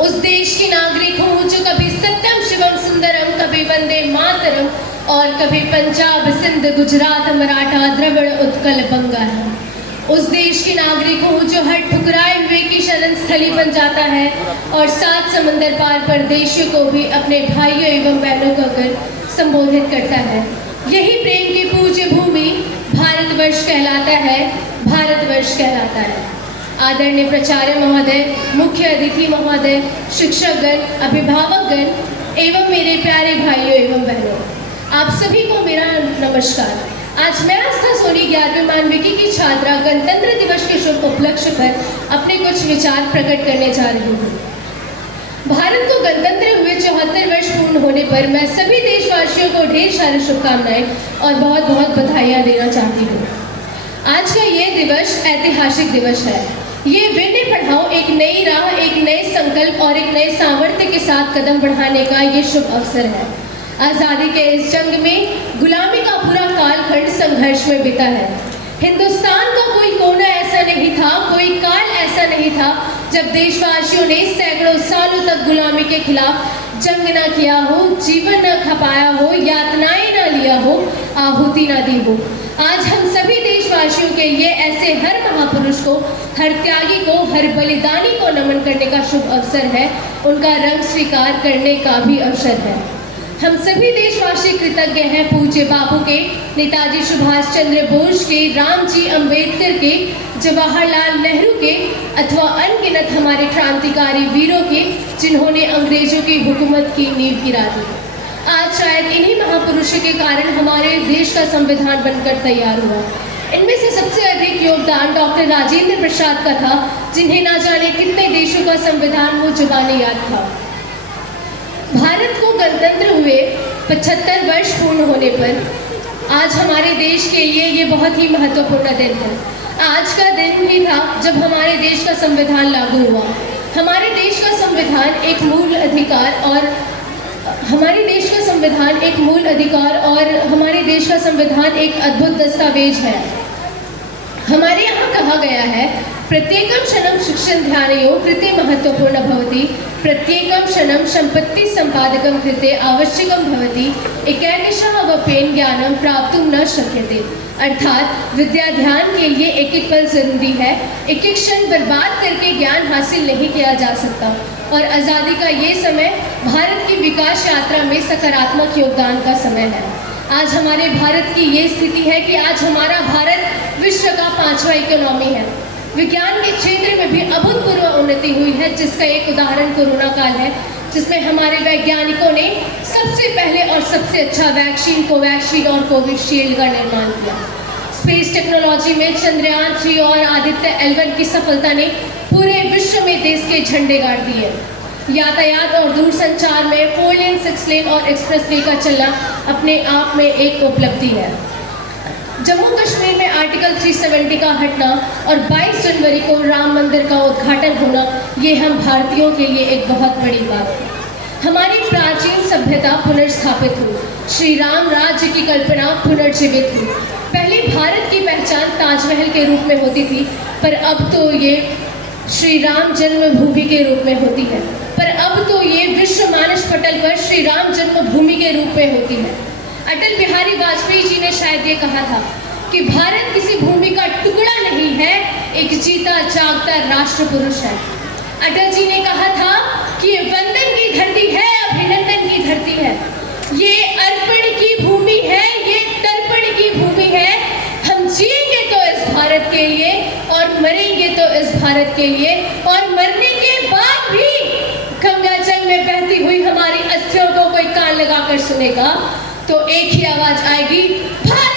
उस देश की नागरिक हूँ जो कभी सत्यम शिवम सुंदरम, कभी वंदे मातरम और कभी पंजाब सिंध गुजरात मराठा द्रविड़ उत्कल बंगा है। उस देश की नागरिक हूँ जो हर ठुकराए हुए की शरण स्थली बन जाता है और 7 समंदर पार परदेशियों को भी अपने भाइयों एवं बहनों कहकर संबोधित करता है। यही प्रेम की पूज्य भूमि भारतवर्ष कहलाता है, भारतवर्ष कहलाता है। आदरणीय प्राचार्य महोदय, मुख्य अतिथि महोदय, शिक्षकगण, अभिभावकगण एवं मेरे प्यारे भाइयों एवं बहनों, आप सभी को मेरा नमस्कार। आज मैं आस्था सोनी 11वीं मानविकी की छात्रा गणतंत्र दिवस के शुभ उपलक्ष्य पर अपने कुछ विचार प्रकट करने जा रही हूँ। भारत को गणतंत्र हुए 74 वर्ष पूर्ण होने पर मैं सभी देशवासियों को ढेर सारी शुभकामनाएं और बहुत बहुत बधाइयाँ देना चाहती हूँ। आज का ये दिवस ऐतिहासिक दिवस है। ये विनय पढ़ाओ एक नई राह, एक नए संकल्प और एक नए सामर्थ्य के साथ कदम बढ़ाने का ये शुभ अवसर है। आज़ादी के इस जंग में गुलामी का पूरा कालखंड संघर्ष में बीता है। हिंदुस्तान का कोई कोना ऐसा नहीं था, कोई काल ऐसा नहीं था जब देशवासियों ने सैकड़ों सालों तक गुलामी के खिलाफ जंग न किया हो, जीवन न खपाया हो, यातनाएं न लिया हो, आहुति न दी हो। आज हम सभी देशवासियों के लिए ऐसे हर महापुरुष को, हर त्यागी को, हर बलिदानी को नमन करने का शुभ अवसर है। उनका रंग स्वीकार करने का भी अवसर है। हम सभी देशवासी कृतज्ञ हैं पूज्य बापू के, नेताजी सुभाष चंद्र बोस के, रामजी अंबेडकर के, जवाहरलाल नेहरू के अथवा अनगिनत हमारे क्रांतिकारी वीरों के, जिन्होंने अंग्रेजों की हुकूमत की नींव गिरा दी। आज शायद इन्हीं महापुरुषों के कारण हमारे देश का संविधान बनकर तैयार हुआ। इनमें से सबसे अधिक योगदान डॉक्टर राजेंद्र प्रसाद का था, जिन्हें ना जाने कितने देशों का संविधान वो जुबानी याद था। भारत को गणतंत्र हुए 75 वर्ष पूर्ण होने पर आज हमारे देश के लिए ये बहुत ही महत्वपूर्ण दिन है। आज का दिन ही था जब हमारे देश का संविधान लागू हुआ। हमारे देश का संविधान एक मूल अधिकार और हमारे देश का संविधान एक अद्भुत दस्तावेज है। हमारे यहाँ कहा गया है, प्रत्येकम क्षणम शिक्षण ध्यानयो कृते महत्वपूर्ण भवति, प्रत्येकम क्षणम संपत्ति संपादकम कृते आवश्यकम भवति, एकैकशः वपेन ज्ञानम प्राप्तुम न शक्यते। अर्थात विद्या ध्यान के लिए एक एक पल जरूरी है, एक एक क्षण बर्बाद करके ज्ञान हासिल नहीं किया जा सकता। और आज़ादी का ये समय भारत की विकास यात्रा में सकारात्मक योगदान का समय है। आज हमारे भारत की ये स्थिति है कि आज हमारा भारत विश्व का 5वां इकोनॉमी है। विज्ञान के क्षेत्र में भी अभूतपूर्व उन्नति हुई है, जिसका एक उदाहरण कोरोना काल है, जिसमें हमारे वैज्ञानिकों ने सबसे पहले और सबसे अच्छा वैक्सीन कोवैक्सीन और कोविशील्ड का निर्माण किया। स्पेस टेक्नोलॉजी में चंद्रयान 3 और आदित्य L1 की सफलता ने पूरे विश्व में देश के झंडे गाड़ दिए। यातायात और दूरसंचार में 4 लेन, 6 लेन और एक्सप्रेस वे का चलना अपने आप में एक उपलब्धि है। जम्मू कश्मीर में आर्टिकल 370 का हटना और 22 जनवरी को राम मंदिर का उद्घाटन होना, ये हम भारतीयों के लिए एक बहुत बड़ी बात है। हमारी प्राचीन सभ्यता पुनर्स्थापित हुई, श्री राम राज्य की कल्पना पुनर्जीवित हुई। पहले भारत की पहचान ताजमहल के रूप में होती थी, पर अब तो ये श्री राम जन्मभूमि के रूप में होती है। विश्व मानस पटल पर श्री राम जन्मभूमि के रूप में होती है। अटल बिहारी वाजपेयी जी ने शायद ये कहा था कि भारत किसी भूमि का टुकड़ा नहीं है, एक जीता जागता राष्ट्र पुरुष है। अटल जी ने कहा था कि ये वंदन की धरती है, अभिनंदन की धरती है, ये अर्पण की भूमि है, ये तर्पण की भूमि है। हम जिएंगे तो इस भारत के लिए और मरेंगे तो इस भारत के लिए, और मरने के बाद भी गंगा जल में बहती हुई हमारी अस्थियों को कोई कान लगाकर सुनेगा तो एक ही आवाज आएगी, भारत।